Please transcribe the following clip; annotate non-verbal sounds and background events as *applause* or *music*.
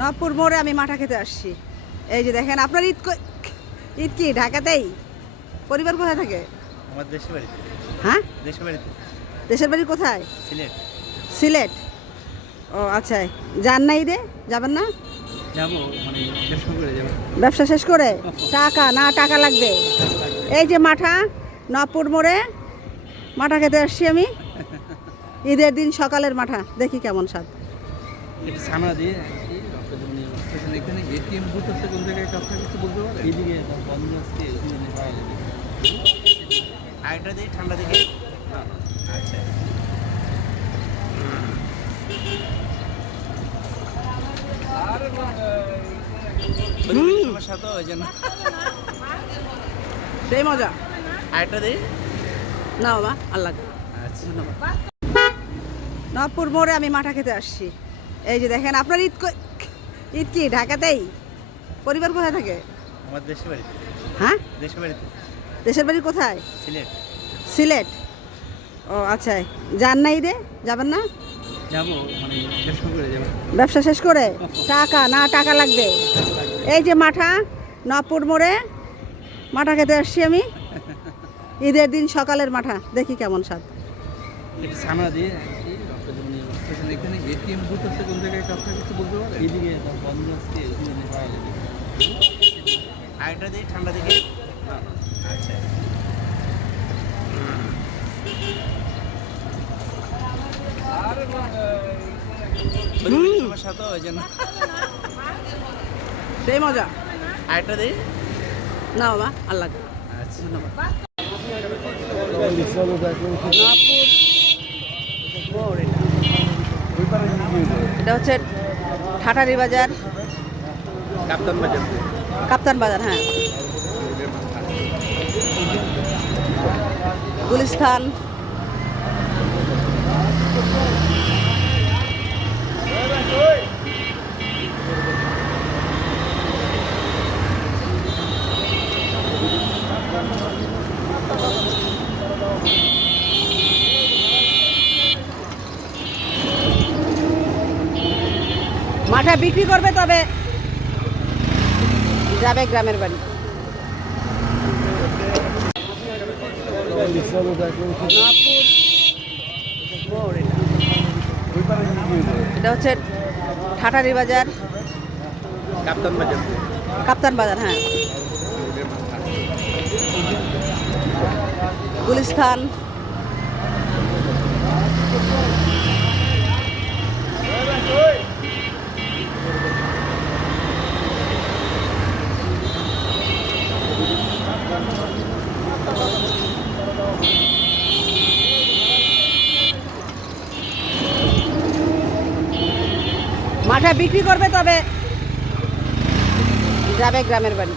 নবপুর মোড়ে আমি মাঠা খেতে আসছি। এই যে দেখেন আপনার ঈদ ঈদ কি ঢাকাতেই? পরিবার কোথায় থাকে? আমার দেশের বাড়িতে। হ্যাঁ? দেশের বাড়িতে। দেশের বাড়ি কোথায়? সিলেট। সিলেট। ও আচ্ছা। যান না ঈদে? যাবেন না? মানে ব্যবসা শেষ করে? টাকা না টাকা লাগবে। এই যে মাঠা নবপুর মোড়ে মাঠা খেতে আসছি আমি। ঈদের দিন সকালের মাঠা দেখি কেমন স্বাদ। ছানা দিয়ে এখানে এটিএম বুথ আছে কোন জায়গায় কাছে কিছু বলতে পারে এইদিকে বন্ধ আছে দিই ঠান্ডা দিকে আচ্ছা। সমস্যা তো ওই জন্য। সেই মজা। আরেকটা দিই না বাবা আল্লাহ আচ্ছা। ধন্যবাদ। নবপুর মোড়ে আমি মাঠা খেতে আসছি। এই যে দেখেন আপনার ঈদ কই- ঈদ কি ঢাকাতেই? পরিবার কোথায় থাকে? আমার দেশের বাড়িতে। হ্যাঁ? দেশের বাড়িতে। দেশের বাড়ি কোথায়? সিলেট। সিলেট। ও আচ্ছা। যান না ঈদে? যাবেন না? মানে ব্যবসা শেষ করে? টাকা না টাকা লাগবে। এই যে মাঠা নবপুর মোড়ে মাঠা খেতে আসছি আমি। *laughs* ঈদের দিন সকালের মাঠা দেখি কেমন স্বাদ। একটু এখানে এটিএম বুথ আছে কোন জায়গায়? কাছে কিছু বলতে পারে এইদিকে বন্ধ আছে আরেকটা ঠান্ডা দিকে? আচ্ছা। ওই জন্য। সেই মজা। আরেকটা দিই না বাবা আল্লাহ আচ্ছা। ধন্যবাদ। এটা। হচ্ছে ঠাটারি বাজার। কাপ্তান বাজার। কাপ্তান বাজার হ্যাঁ। গুলিস্তান। মাঠে বিক্রি করবে তবে যাবে গ্রামের বাড়ি। এটা হচ্ছে ঠাটারি বাজার। কাপ্তান বাজার। কাপ্তান বাজার হ্যাঁ। গুলিস্তান। মাঠে বিক্রি করবে তবে যাবে গ্রামের বাড়ি।